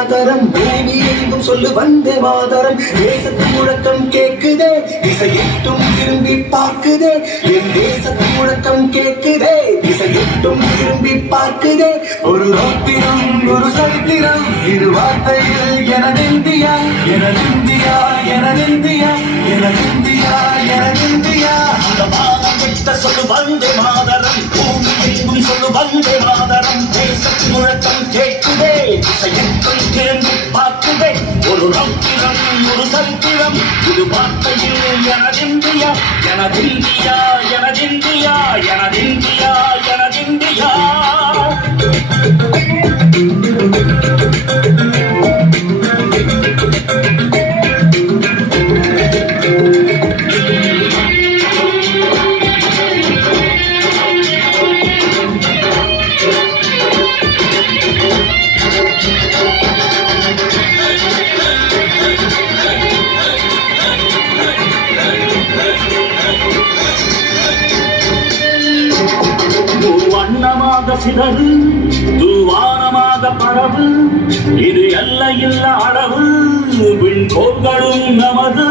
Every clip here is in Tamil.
மாதரம் பூமி எங்கும் சொல்லு வந்தே மாதரம் தேசத்து முழக்கம் கேக்குதே திசையெட்டும் திரும்பி பார்க்குதே என் தேசத்து முழக்கம் கேக்குதே திசையெட்டும் திரும்பி பார்க்குதே ஒரு ராத்திரம் ஒரு சரித்திரம் இது வார்த்தையில் எனதிந்தியா எனதிந்தியா எனதிந்தியா எனதிந்தியா எனதிந்தியா அந்த மாதம் விட்ட சொல்லு வந்தே மாதரம் பூமி எங்கும் சொல்லு வந்தே மாதரம் தேசத்து முழக்கம் கேட்குதே திசையெட்டும் திரும்பி பார்க்குதே ஒரு ராத்திரம் ஒரு சரித்திரம் இது வார்த்தையில் எனதிந்தியா எனதிந்தியா எனதிந்தியா எனதிந்தியா எனதிந்தியா வண்ணமாக சிதறு தூவானமாக பரவு இது எல்லையில்ல அளவு விண்கோள்களும் நமது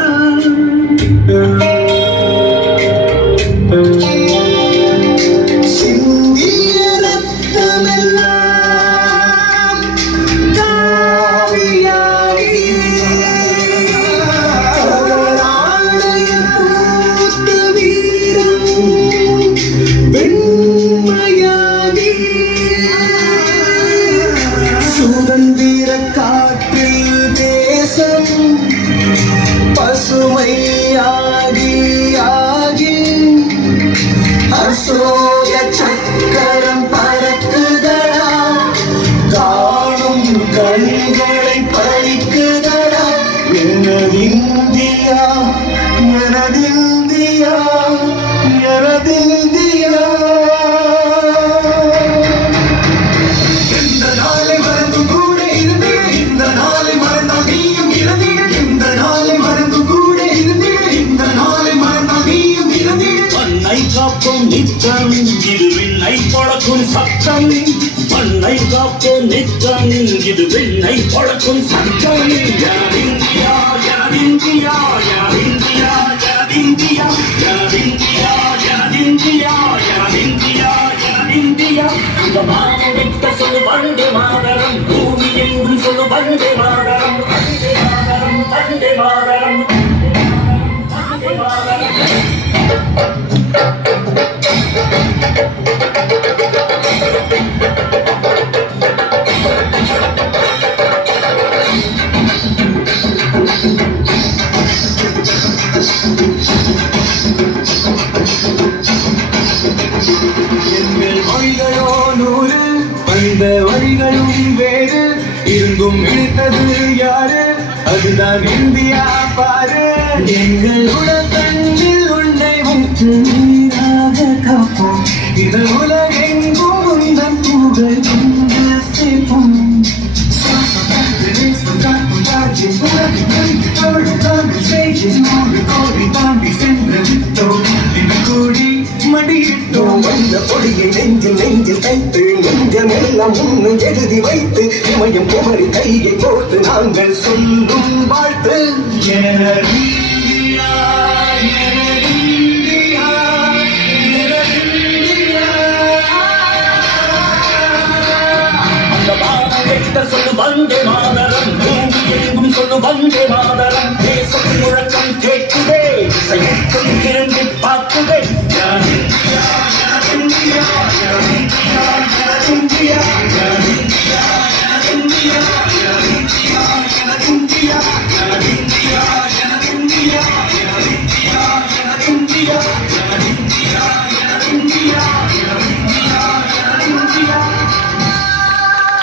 சுதந்திர காற்றில் தேசம் பசுமையாகி ஆகி அசோக சக்கரம் பறக்குதடா காணும் கண்களை பறிக்குதடா எனதிந்தியா எனதிந்தியா எனதிந்தியா காப்போம் நித்தம் இது விண்ணை பழக்கும் சத்தம் மண்ணை காப்போம் நித்தம் இது விண்ணை பழக்கும் சத்தம் எனதிந்தியா எனதிந்தியா எனதிந்தியா எனதிந்தியா எனதிந்தியா எனதிந்தியா எனதிந்தியா எனதிந்தியா இந்த மானம் விட்ட சொல்லு வந்தே மாதரம் பூமி எங்கும் சொல்லு வந்தே மாதரம் வந்தே மாதரம் வந்தே மாதரம் வந்தே மாதரம் எங்கள் மொழிகளோ நூறு அந்த வழிகளும் வேறு இருந்தும் இழுத்தது யாரு அதுதான் இந்தியா பாரு எங்கள் உடல் உன்னை வைத்து நீராக காப்போம் இது உலகெங்கும் உந்தன் புகழ் கொண்டு சேர்ப்போம் மடியிட்டோம் வந்த பொடியை நெஞ்சில் நெஞ்சில் தைத்து நெஞ்சமெல்லாம் முன்னும் எழுதி வைத்து இமயம் குமரி கையை போட்டு நாங்கள் சொல்லும் வாழ்த்து சொல்லு வந்தே மாதரம் பூமி எங்கும் சொல்லு வந்தே மாதரம் தேசத்தின் முழக்கம் கேட்குதே திசையெட்டும் திரும்பி பார்க்குதே எனதிந்தியா எனதிந்தியா எனதிந்தியா எனதிந்தியா எனதிந்தியா எனதிந்தியா எனதிந்தியா எனதிந்தியா எனதிந்தியா எனதிந்தியா எனதிந்தியா எனதிந்தியா